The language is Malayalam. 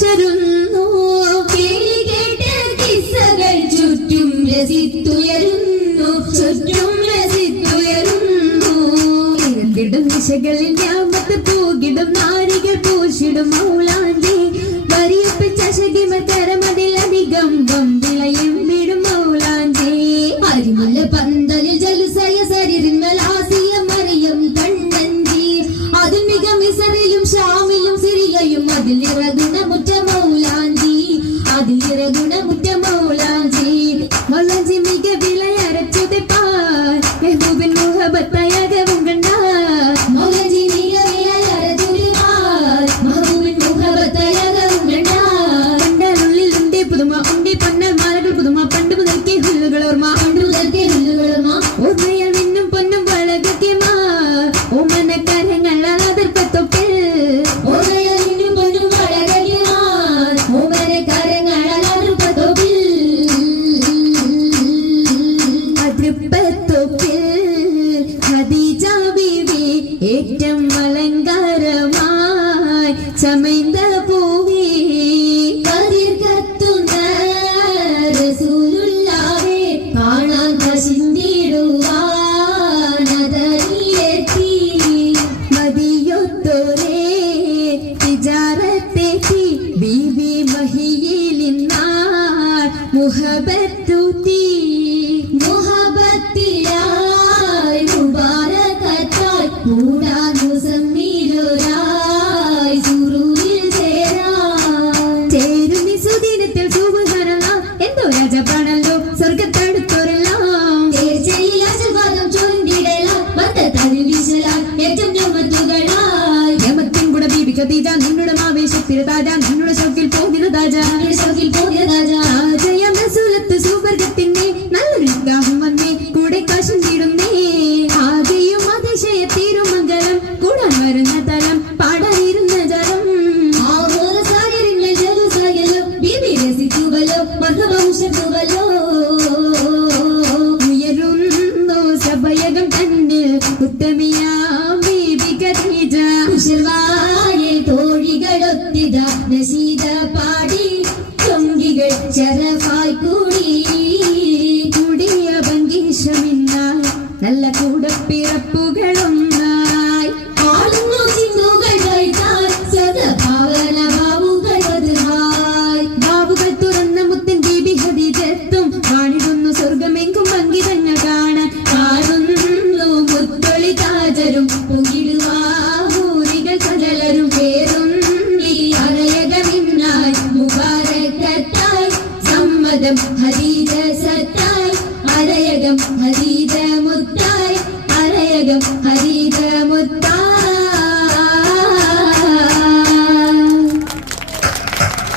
ചേരുന്നു കേളി കേട്ട കിസ്സകൾ ചുറ്റും രസിത്തുയരുന്നു ഇരന്തിടും ദിശകളിൽ ഞാമത്ത് പൂകിടും നാരികൾ പൂശിടും മൗലാഞ്ചി വരിയപ്പ് ചശകിമ കരമതിലധികം വമ്പിളയും വിടും മൗലാഞ്ചി അരിമല പന്തലിൽ ജലുസയ സരിറിന്മലാസിയ മറിയം കണ്ണഞ്ചി അതിൽ മിക മിസറിലും ഷാമിലും സിറിയയും അതിലിറഗുണമുറ്റ മൗലാഞ്ചി മൗലാഞ്ചി മിക വിളയരച്ചത് പാൽ മെഹബൂബിൻ മുഹബത്തയകവും കണ്ടാൽ മൗലാഞ്ചി മിക വിളയരച്ചത് പാൽ മെഹബൂബിൻ മുഹബത്തയകവും കണ്ടാലുള്ളിൽ ഉണ്ടേ പുതുമ ഉണ്ടേ പന്നൽ മാലകൾ പുതുമ പണ്ട് മുതൽക്കേ ഹുല്ലുകൾ ഓർമ്മ ഓർമ്മയാൽ നിന്നും പൊന്നും വളകക്കെ മാ ഓമന കരങ്ങൾ അതിർപ്പത്തൊപ്പിൽ ഏറ്റവും അലങ്കാരമായി ചമൈന്ത പൂവി കതിർ കത്തുന്ന റസൂലുള്ളാഹെ കാണാൻ കശിന്തിടുവാനതനിലെത്തി മദിയൊത്തോരേ തിജാറത്തെത്തി ബീബി മഹിയിലിന്നാൾ മുഹബത്തുതി മുഹബത്തിലായി മുബാരകത്തായി കൂടാനു സമ്മീരരായി സുറൂരിൽ ചേരുമി സുദിനത്തിൽ സുബ്ഹാനല്ലാഹ് എന്തോ രാജപാണല്ലോ സ്വർഗത്തടുത്തോരെല്ലാം ചേർച്ചയിൽ ആശീർവാദം ചൊല്ലിടലാം വത്തതതിൽ വിശലാൽ ഏറ്റവും ഞമത്തുകളായി ഞമത്തിൻ കൂടെ ബീബി ഖദീജ നിന്നുടെ ആവേശത്തിൽ താജ നിന്നുടെ ഷൗക്കിൽ പോകുന്ന താജ ജയം റസൂലത്ത് സുവർഗത്തിന്റെ നല്ലൊരു ദാഹം വന്നേ കൂടെ കാശും തീടുന്നേ ആകെയും അതിശയത്തീരും മംഗലം കൂടാൻ വരുന്ന തലം പാടാനിരുന്ന ജലം ഉയരുന്നു സഭയകം തന്നിൽ ഉത്തമിയാം ബീബി ഖദീജ തോഴികളൊത്തിത നസീദ പാടി ചൊങ്കികൾ ചരഫായി കൂടിയ ഭംഗീഷമിന്നാൽ നല്ല കൂടപ്പിറപ്പുകളൊന്നായി ആളുന്നു ചിന്തുകൾ കഴിച്ചാൽ സദഭാവന ബാബുകൾ തുറന്ന മുത്തൻ ബീബി ഖദീജത്തും കാണിടുന്നു സ്വർഗമെങ്കും ഭംഗിതങ്ങൾ കാണാൻ കാണുന്നു മുത്തൊളി താജരും പുകിടുവാഹൂരികൾ സകലരും പേരുന്നി അരയകമിന്നായി മുബാരകത്തായി സമ്മതം ഖദീജ സത്തായി അരയകം ഖദീജ മുത്തായി അരയകം